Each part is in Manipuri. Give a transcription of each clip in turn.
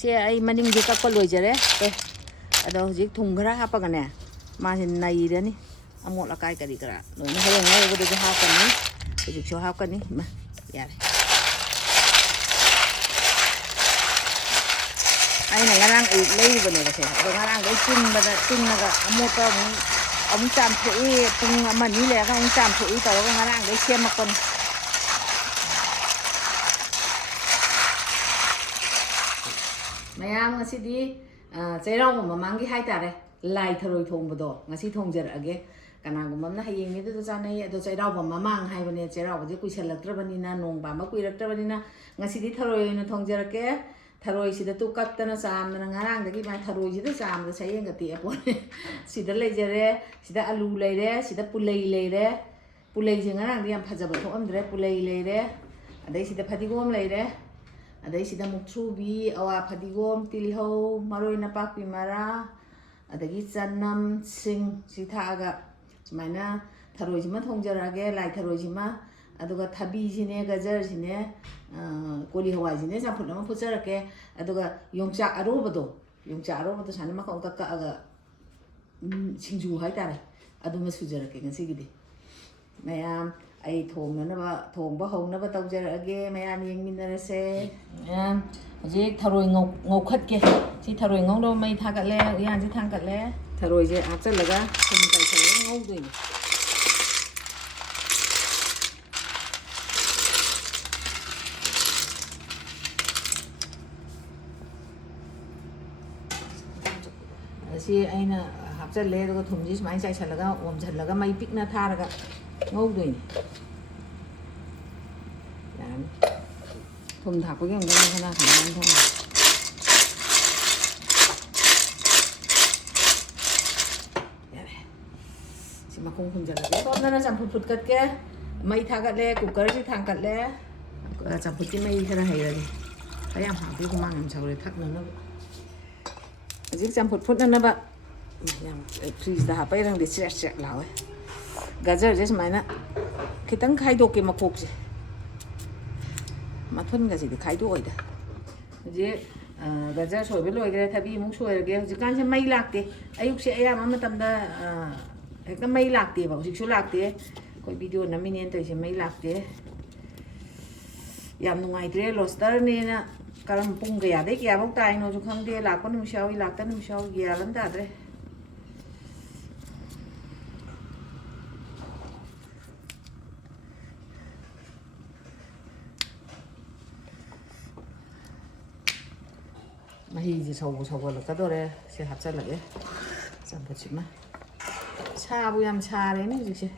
ꯁꯦ ꯑꯩ ꯃꯅꯤꯡꯁꯦ ꯀꯛꯄ ꯂꯣꯏꯖꯔꯦ ꯑꯗꯣ ꯍꯧꯖꯤꯛ ꯊꯨꯝ ꯈꯔ ꯍꯥꯞꯄꯒꯅꯦ ꯃꯥꯁꯦ ꯅꯩꯔꯅꯤ ꯑꯃꯣꯠ ꯑꯀꯥꯏ ꯀꯔꯤ ꯀꯔꯥ ꯂꯣꯏꯅ ꯍꯣꯔꯦꯟ ꯉꯧꯕꯗꯁꯨ ꯍꯥꯞꯀꯅꯤ ꯍꯧꯖꯤꯛꯁꯨ ꯍꯥꯞꯀꯅꯤ ꯌꯥꯔꯦ ꯑꯩꯅ ꯉꯔꯥꯡ ꯑꯌꯨꯛ ꯂꯩꯔꯨꯕꯅꯦꯕꯁꯦ ꯑꯗꯣ ꯉꯔꯥꯡꯗꯩ ꯆꯤꯡꯉꯒ ꯑꯃꯣꯠꯄ ꯑꯃꯨꯛ ꯆꯥꯝꯊꯣꯛꯏ ꯄꯨꯡ ꯑꯃ ꯑꯅꯤ ꯂꯩꯔꯒ ꯑꯃꯨꯛ ꯆꯥꯝꯊꯣꯛꯏ ꯇꯧꯔꯒ ꯉꯔꯥꯡꯗꯩ ꯁꯦꯝꯃꯛꯄꯅꯤ ꯃꯌꯥꯝ ꯉꯁꯤꯗꯤ ꯆꯩꯔꯥꯎꯕ ꯃꯃꯥꯡꯒꯤ ꯍꯥꯏꯇꯥꯔꯦ ꯂꯥꯏ ꯊꯔꯣꯏ ꯊꯣꯡꯕꯗꯣ ꯉꯁꯤ ꯊꯣꯡꯖꯔꯛꯑꯒꯦ ꯀꯅꯥꯒꯨꯝꯕ ꯑꯃꯅ ꯍꯌꯦꯡꯅꯤꯗꯨꯗ ꯆꯥꯅꯩ ꯑꯗꯣ ꯆꯩꯔꯥꯎꯕ ꯃꯃꯥꯡ ꯍꯥꯏꯕꯅꯦ ꯆꯩꯔꯥꯎꯕꯁꯦ ꯀꯨꯏꯁꯜꯂꯛꯇ꯭ꯔꯕꯅꯤꯅ ꯅꯣꯡ ꯄꯥꯟꯕ ꯀꯨꯏꯔꯛꯇ꯭ꯔꯕꯅꯤꯅ ꯉꯁꯤꯗꯤ ꯊꯔꯣꯏ ꯑꯣꯏꯅ ꯊꯣꯡꯖꯔꯛꯀꯦ ꯊꯔꯣꯏꯁꯤꯗ ꯇꯨ ꯀꯠꯇꯅ ꯆꯥꯝꯗꯅ ꯉꯔꯥꯡꯗꯒꯤ ꯃꯥꯏ ꯊꯔꯣꯏꯁꯤꯗ ꯆꯥꯝꯕꯗ ꯁꯌꯦꯡꯒ ꯇꯦꯛꯑ ꯄꯣꯠꯅꯦ ꯁꯤꯗ ꯂꯩꯖꯔꯦ ꯁꯤꯗ ꯑꯂꯨ ꯂꯩꯔꯦ ꯁꯤꯗ ꯄꯨꯂꯩ ꯂꯩꯔꯦ ꯄꯨꯂꯩꯁꯦ ꯉꯔꯥꯡꯗꯤ ꯌꯥꯝ ꯐꯖꯕ ꯊꯣꯛꯑꯝꯗ꯭ꯔꯦ ꯄꯨꯂꯩ ꯂꯩꯔꯦ ꯑꯗꯩ ꯁꯤꯗ ꯐꯗꯤꯒꯣꯝ ꯂꯩꯔꯦ ꯑꯗꯩ ꯁꯤꯗ ꯃꯨꯛꯊ꯭ꯔꯨꯕꯤ ꯑꯋꯥ ꯐꯗꯤꯒꯣꯝ ꯇꯤꯜꯍꯧ ꯃꯔꯣꯏ ꯅꯄꯥꯛꯄꯤ ꯃꯔꯥ ꯑꯗꯒꯤ ꯆꯅꯝ ꯁꯤꯡ ꯁꯤ ꯊꯥꯛꯑꯒ ꯁꯨꯃꯥꯏꯅ ꯊꯔꯣꯏꯁꯤꯃ ꯊꯣꯡꯖꯔꯛꯑꯒꯦ ꯂꯥꯏ ꯊꯔꯣꯏꯁꯤꯃ ꯑꯗꯨꯒ ꯊꯕꯤꯁꯤꯅꯦ ꯒꯖꯔꯁꯤꯅꯦ ꯀꯣꯂꯤ ꯍꯋꯥꯏꯁꯤꯅꯦ ꯆꯝꯐꯨꯠ ꯑꯃ ꯐꯨꯠꯆꯔꯛꯀꯦ ꯑꯗꯨꯒ ꯌꯣꯡꯆꯥꯛ ꯑꯔꯣꯕꯗꯣ ꯁꯨꯃꯥꯏꯅ ꯃꯀꯛ ꯀꯛꯑꯒ ꯁꯤꯡꯖꯨ ꯍꯥꯏꯇꯥꯔꯦ ꯑꯗꯨꯃ ꯁꯨꯖꯔꯛꯀꯦ ꯉꯁꯤꯒꯤꯗꯤ ꯃꯌꯥꯝ ꯑꯩ ꯊꯣꯡꯕ ꯍꯧꯅꯕ ꯇꯧꯖꯔꯛꯑꯒꯦ ꯃꯌꯥꯝ ꯌꯦꯡꯃꯤꯟꯅꯔꯁꯦ ꯃꯌꯥꯝ ꯍꯧꯖꯤꯛ ꯊꯔꯣꯏ ꯉꯧꯈꯠꯀꯦ ꯁꯤ ꯊꯔꯣꯏ ꯉꯧꯅꯕ ꯃꯩ ꯊꯥꯒꯠꯂꯦ ꯎꯌꯥꯟꯁꯤ ꯊꯥꯡꯒꯠꯂꯦ ꯊꯔꯣꯏꯁꯦ ꯍꯥꯞꯆꯤꯜꯂꯒ ꯊꯨꯝ ꯆꯥꯏꯁꯜꯂꯒ ꯉꯧꯗꯣꯏꯅꯦ ꯑꯁꯤ ꯑꯩꯅ ꯍꯥꯞꯆꯜꯂꯦ ꯑꯗꯨꯒ ꯊꯨꯝꯁꯤ ꯁꯨꯃꯥꯏꯅ ꯆꯥꯏꯁꯜꯂꯒ ꯑꯣꯝꯁꯜꯂꯒ ꯃꯩ ꯄꯤꯛꯅ ꯊꯥꯔꯒ ꯉꯧꯗꯣꯏꯅꯦ ꯌꯥꯔꯅꯤ ꯊꯨꯝ ꯊꯥꯛꯄꯒꯤ ꯑꯃꯨꯛ ꯈꯅꯥ ꯊꯣꯡꯉꯦ ꯌꯥꯔꯦ ꯁꯤ ꯃꯈꯣꯡ ꯈꯨꯝꯖꯤꯜꯂꯒꯦ ꯁꯣꯝꯗꯅ ꯆꯝꯐꯨꯠ ꯐꯨꯠꯀꯠꯀꯦ ꯃꯩ ꯊꯥꯒꯠꯂꯦ ꯀꯨꯀꯔꯁꯤ ꯊꯥꯡꯒꯠꯂꯦ ꯆꯝꯐꯨꯠꯀꯤ ꯃꯩ ꯈꯔ ꯍꯩꯔꯒꯦ ꯈꯔ ꯌꯥꯝ ꯍꯥꯞꯄꯤ ꯍꯨꯃꯥꯡ ꯌꯥꯝ ꯁꯧꯔꯦ ꯊꯛꯅꯅꯕ ꯍꯧꯖꯤꯛ ꯆꯝꯐꯨꯠ ꯐꯨꯠꯅꯅꯕ ꯌꯥꯝ ꯐ꯭ꯔꯤꯖꯇ ꯍꯥꯞꯄꯩꯔꯪꯗꯤ ꯆꯦꯛ ꯆꯦꯛ ꯂꯥꯎꯋꯦ ꯒꯖꯔꯁꯦ ꯁꯨꯃꯥꯏꯅ ꯈꯤꯇꯪ ꯈꯥꯏꯗꯣꯛꯀꯦ ꯃꯀꯣꯛꯁꯦ ꯃꯊꯟꯒꯁꯤꯗꯤ ꯈꯥꯏꯗꯣꯛꯑꯣꯏꯗ ꯍꯧꯖꯤꯛ ꯒꯖꯔ ꯁꯣꯏꯕ ꯂꯣꯏꯈ꯭ꯔꯦ ꯊꯕꯤ ꯑꯃꯨꯛ ꯁꯣꯏꯔꯒꯦ ꯍꯧꯖꯤꯛꯀꯥꯟꯁꯦ ꯃꯩ ꯂꯥꯛꯇꯦ ꯑꯌꯨꯛꯁꯦ ꯑꯌꯥꯝꯕ ꯃꯇꯝꯗ ꯍꯦꯛꯇ ꯃꯩ ꯂꯥꯛꯇꯦꯕ ꯍꯧꯖꯤꯛꯁꯨ ꯂꯥꯛꯇꯦ ꯑꯩꯈꯣই ꯚꯤꯗꯤꯑꯣ ꯅꯝꯃꯤꯅꯦꯅ ꯇꯧꯔꯤꯁꯦ ꯃꯩ ꯂꯥꯛꯇꯦ ꯌꯥꯝ ꯅꯨꯡꯉꯥꯏꯇ꯭ꯔꯦ ꯂꯣꯁꯇꯔꯅꯦꯅ ꯀꯔꯝ ꯄꯨꯡ ꯀꯌꯥꯗꯩ ꯀꯌꯥꯐꯧ ꯇꯥꯏꯅꯣꯁꯨ ꯈꯪꯗꯦ ꯂꯥꯛꯄ ꯅꯨꯃꯤꯠ ꯌꯥꯎꯏ ꯂꯥꯛꯇ ꯅꯨꯃꯤꯠ ꯌꯥꯎꯏ ꯒ꯭ꯌꯥꯟ ꯑꯃ ꯇꯥꯗ꯭ꯔꯦ ꯃꯍꯤꯁꯦ ꯁꯧꯒꯠꯂꯛꯀꯗꯣꯔꯦ ꯁꯤ ꯍꯥꯞꯆꯜꯂꯒꯦ ꯆꯝꯐꯨꯠꯁꯤꯃ ꯁꯥꯕꯨ ꯌꯥꯝ ꯁꯥꯔꯦꯅꯦ ꯍꯧꯖꯤꯛꯁꯦ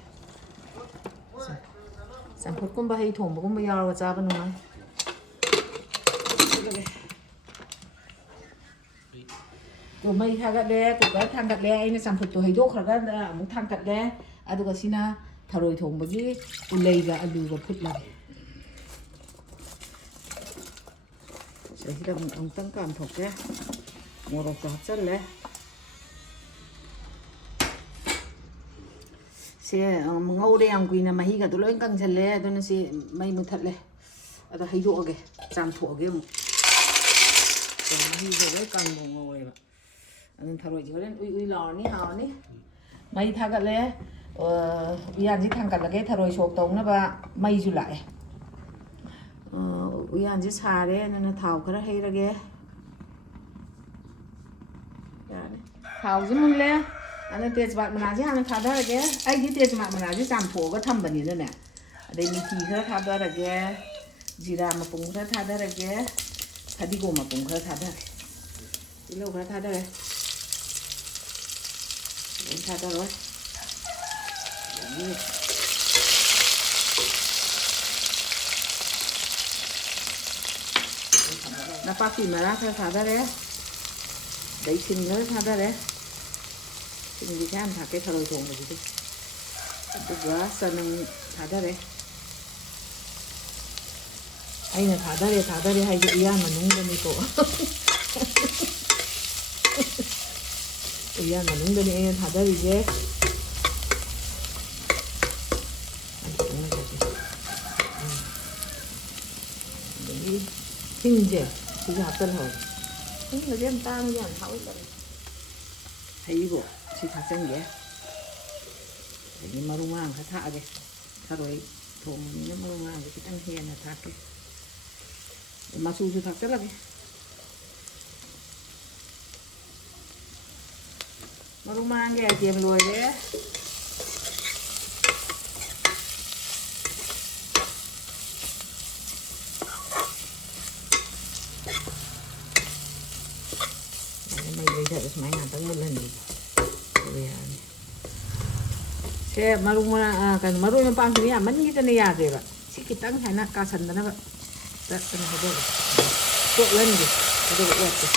ꯆꯝꯐꯨꯠꯀꯨꯝꯕ ꯍꯩ ꯊꯣꯡꯕꯒꯨꯝꯕ ꯌꯥꯎꯔꯒ ꯆꯥꯕ ꯅꯨꯡꯉꯥꯏ ꯃꯩ ꯊꯥꯒꯠꯂꯦ ꯀꯨꯀꯔ ꯊꯥꯡꯒꯠꯂꯦ ꯑꯩꯅ ꯆꯝꯐꯨꯠꯇꯣ ꯍꯩꯗꯣꯛꯈ꯭ꯔꯒ ꯑꯃꯨꯛ ꯊꯥꯡꯒꯠꯂꯦ ꯑꯗꯨꯒ ꯁꯤꯅ ꯊꯔꯣꯏ ꯊꯣꯡꯕꯒꯤ ꯎꯂꯩꯒ ꯑꯂꯨꯒ ꯐꯨꯠꯂꯒꯦ ꯁꯤꯗ ꯑꯃꯨꯛꯇꯪ ꯀꯥꯝꯊꯣꯛꯀꯦ ꯃꯣꯔꯣꯛꯇꯣ ꯍꯥꯞꯆꯜꯂꯦ ꯁꯦ ꯉꯧꯔꯦ ꯌꯥꯝ ꯀꯨꯏꯅ ꯃꯍꯤꯒꯗꯣ ꯂꯣꯏ ꯀꯪꯁꯜꯂꯦ ꯑꯗꯨꯅ ꯁꯤ ꯃꯩ ꯃꯨꯊꯠꯂꯦ ꯑꯗꯣ ꯍꯩꯗꯣꯛꯑꯒꯦ ꯆꯥꯝꯊꯣꯛꯑꯒꯦ ꯑꯃꯨꯛ ꯃꯍꯤꯁꯦ ꯂꯣꯏ ꯀꯪꯕ ꯉꯧꯔꯦꯕ ꯑꯗꯨꯅ ꯊꯔꯣꯏꯁꯦ ꯍꯣꯔꯦꯟ ꯎꯏ ꯎꯏ ꯂꯥꯎꯔꯅꯤ ꯍꯥꯎꯔꯅꯤ ꯃꯩ ꯊꯥꯒꯠꯂꯦ ꯎꯌꯥꯟꯁꯤ ꯊꯥꯡꯒꯠꯂꯒꯦ ꯊꯔꯣꯏ ꯁꯣꯛ ꯇꯧꯅꯕ ꯃꯩꯁꯨ ꯂꯥꯛꯑꯦ ꯎꯌꯥꯟꯁꯤ ꯁꯥꯔꯦ ꯑꯗꯨꯅ ꯊꯥꯎ ꯈꯔ ꯍꯩꯔꯒꯦ ꯌꯥꯔꯅꯤ ꯊꯥꯎꯁꯤ ꯃꯨꯜꯂꯦ ꯑꯗꯨꯅ ꯇꯦꯖꯄꯥꯠ ꯃꯅꯥꯁꯤ ꯍꯥꯟꯅ ꯊꯥꯗꯔꯒꯦ ꯑꯩꯗꯤ ꯇꯦꯖꯄꯥꯠ ꯃꯅꯥꯁꯤ ꯆꯥꯝꯊꯣꯛꯑꯒ ꯊꯝꯕꯅꯤꯅꯅꯦ ꯑꯗꯩ ꯃꯤꯊꯤ ꯈꯔ ꯊꯥꯗꯔꯒꯦ ꯖꯤꯔꯥ ꯃꯄꯨꯝ ꯈꯔ ꯊꯥꯗꯔꯒꯦ ꯐꯗꯤꯒꯣꯝ ꯃꯄꯨꯝꯈꯔ ꯊꯥꯗꯔꯦ ꯇꯤꯜꯍꯧ ꯈꯔ ꯊꯥꯗꯔꯦ ꯂꯣꯏ ꯊꯥꯗꯔꯣꯏ ꯅꯄꯥꯛꯄꯤ ꯃꯔꯥ ꯈꯔ ꯊꯥꯗꯔꯦ ꯑꯗꯩ ꯁꯤꯡ ꯈꯔ ꯊꯥꯗꯔꯦ ꯁꯤꯡꯗꯤ ꯈꯔ ꯌꯥꯝ ꯊꯥꯛꯀꯦ ꯊꯔꯣꯏ ꯊꯣꯡꯕꯁꯤꯗꯤ ꯑꯗꯨꯒ ꯆꯅꯝ ꯊꯥꯗꯔꯦ ꯑꯩꯅ ꯊꯥꯗꯔꯦ ꯍꯥꯏꯁꯦ ꯎꯌꯥꯟ ꯃꯅꯨꯡꯗꯅꯤꯀꯣ ꯎꯌꯥꯟ ꯃꯅꯨꯡꯗꯅꯤ ꯑꯩꯅ ꯊꯥꯗꯔꯤꯁꯦ ꯑꯗꯒꯤ ꯁꯤꯡꯁꯦ ꯁꯤꯁꯨ ꯍꯥꯞꯆꯜꯍꯧꯔꯦ Người dân ta bây giờ hỏi là thấy bộ chỉ thả chân vậy thì mà luôn ăn thả cái thả rồi thùng nó mà luôn ăn cái tăng hiền là thả cái mà su thả rất là cái mà luôn ăn cái tiệm rồi đấy mấy ngàn tấn một lần đi xe marung kan marung yang pang ni aman kita ni ya deh pak si kita kan hanya kasan dana pak tak kena hado kok lan di hado kuat tu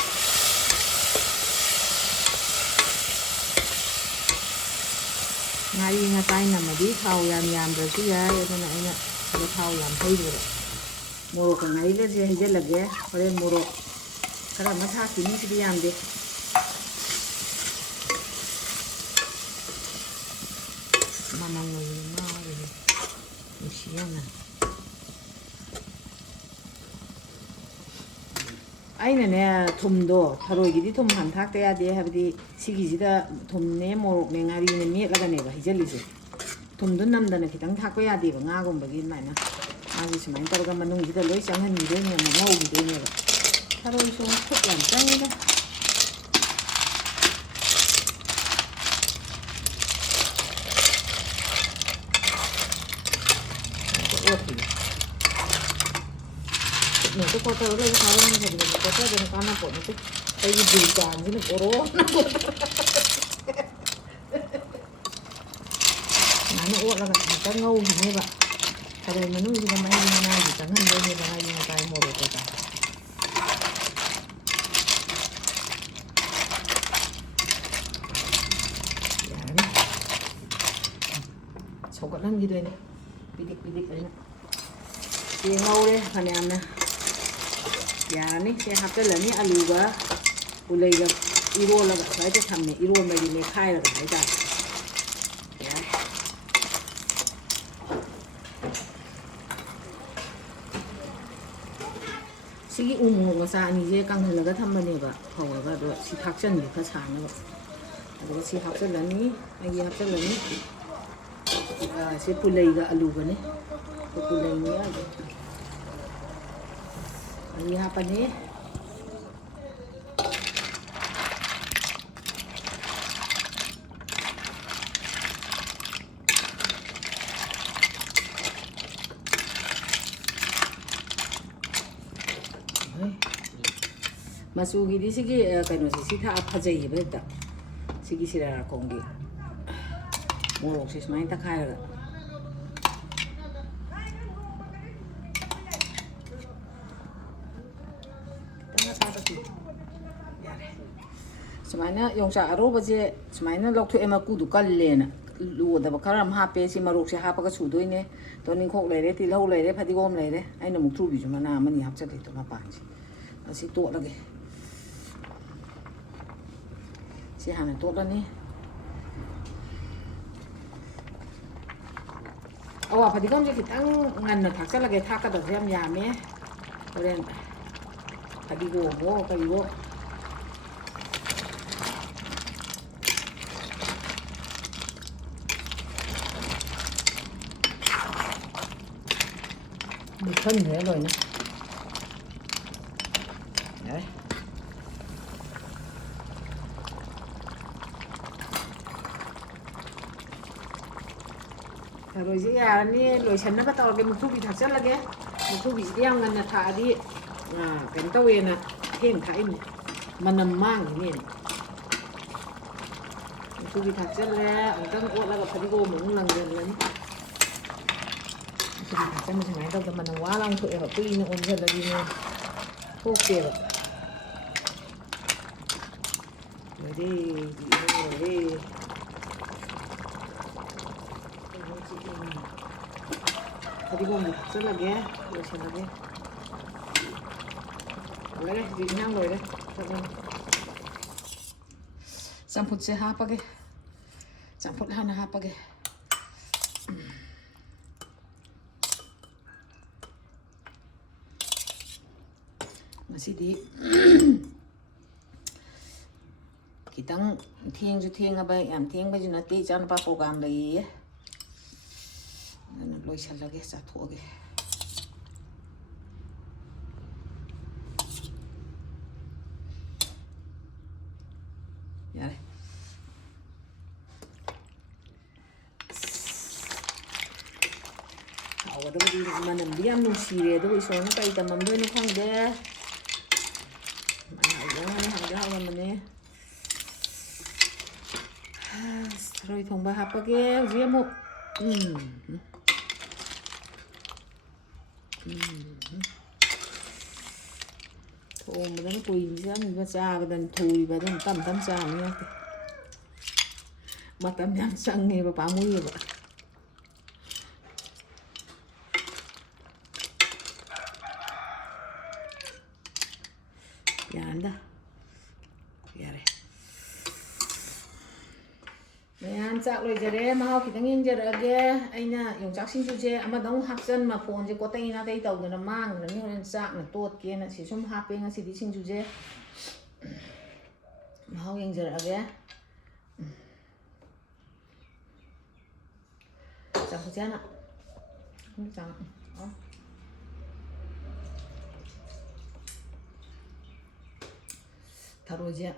ngai ngatai nama di thau yam berarti ya itu namanya ada thau yam hay dulu moro kan ngai le je hije lage pare moro kara matha kini si yam deh mamanggi mari isiana aina ne thumdo tharoi gi di thum han thak te ya de habdi sigi ji da thum ne morok ne ngari ne me laga ne ba hijali je thum do nam da ne kitang thak ko ya de ba nga gom ba gi mai na ma ji smain tar ga manung ji da loi chang han ni de ne ma ngau gi de ne ba tharoi so thuk yan chang ni da itu foto udah sekarang bisa dibuat foto dan karena kok itu kayak bukan sini corona mana uang lah kita ngau gini pak kalau menu juga main di mana di tangan dia ni bahaya yang kayak mau kita ya ni sokolan gitu ini bidik-bidik ini dia ngau deh kan yang mana ya nih saya hafal lah nih alu ga ulai ga iro lah ga sayaจะทำเนี่ยiroมาดีเนี่ยค่ายlah ga sayaจะya sigi umum ga sa ni je kang lah ga ทำมาเนี่ยba hau ga do si thak chen ni ka cha na ba ado si hafal lah nih lagi hafal lah nih si pulai ga alu ga nih pulai ni aja lagi apa nih masugi di sigi kano si tha phajai beta sigi sira kongi morok sis main ta khai ra semuanya yang saya aroba je semuanya loktu ema kudu kallena lu da bakaram hape si marok se hapa ka chudoi ne to ning khok lere ti lau lere phadi gom lere aina muktu bi juma na mani hap chali to ma pan si asi to lage si hana to la ni awa phadi gom je kitang ngan na thak chalage thak ka da yam yame oren phadi go bo ka yo được thân thế rồi nè đấy rồi chứ à ni lối chắn nó bắt đầu cái mục thu bị thật chất là cái mục thu bị đeo ngân là thả đi cái tàu yên là thêm thải mà nằm mang cái này mục thu bị thật chất là ở trong ô là gặp phải đi gồm một lần rồi cái mình nói đâu mà nó quá long tuổi ở tuy nó ôn dần là gì nữa khô kìa rồi đi đi gồm rất là ghé rồi xem là ghé lấy đây dính nhau rồi đấy Sam phút sẽ hấp cái Sam phút hana hấp cái masih di khitang thiengju thiengaba yam thiengbaji nate ichanupa program laiye nana loisalage chathoge yare hawgadabadi manamdi yam nunsire adu isona kai tamamdoino khangde hawgamane thoroi thongba hapage hojik amuk thongbadan kuiba chamiba chabadan thuibadan tam tam chami yate matam yam changeba pamuyeba yaranda yare mayam chak loijare mahau khitang yengjarage aina yongchak sinjuje amadang hapchan ma phone je kotai na tai tawdana mangra ni horen chak na tot ke na si sum hape nga si di sinjuje mahau yengjarage chak jana chak tharo je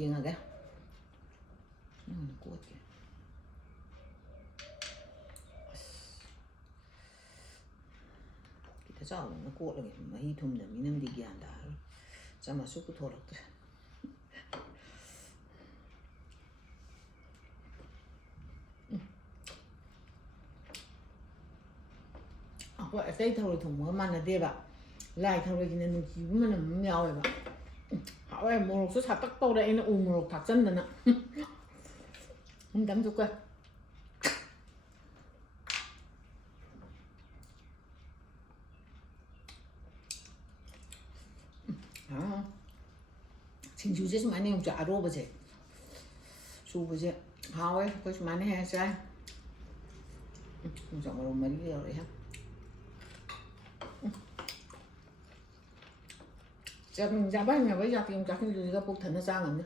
yengage kuat ke kita chaw na kuat lagi mahi thum na minam di gyan da chama su ku thorak ta ako sai tharo thum ma man na de ba lai tharo gi na nu ji bu man na myaw ba hawe morok su satak taw da ina morok thak chan na đấm chút coi xin chú chứ mà anh em trả đô bà chị su bà chị hao ấy có mà anh hay sao không chọn vào mấy cái điều đấy ha giờ mình ra bác nhà với gia tiền chắc như cái bốc thần nó sang rồi nữa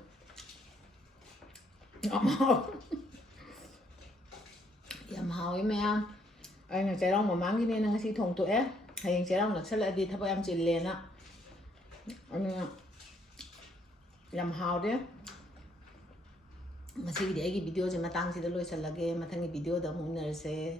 yam hao ấy mẹ anh là Cheiraoba mamanggi nên là si thong tụi ấy hay Cheiraoba là sẽ lại đi thắp em chỉ liền á anh yam hao đấy mà si để cái video cho mà tăng si đó lôi sẵn là cái mà thằng cái video đó muốn nở sẽ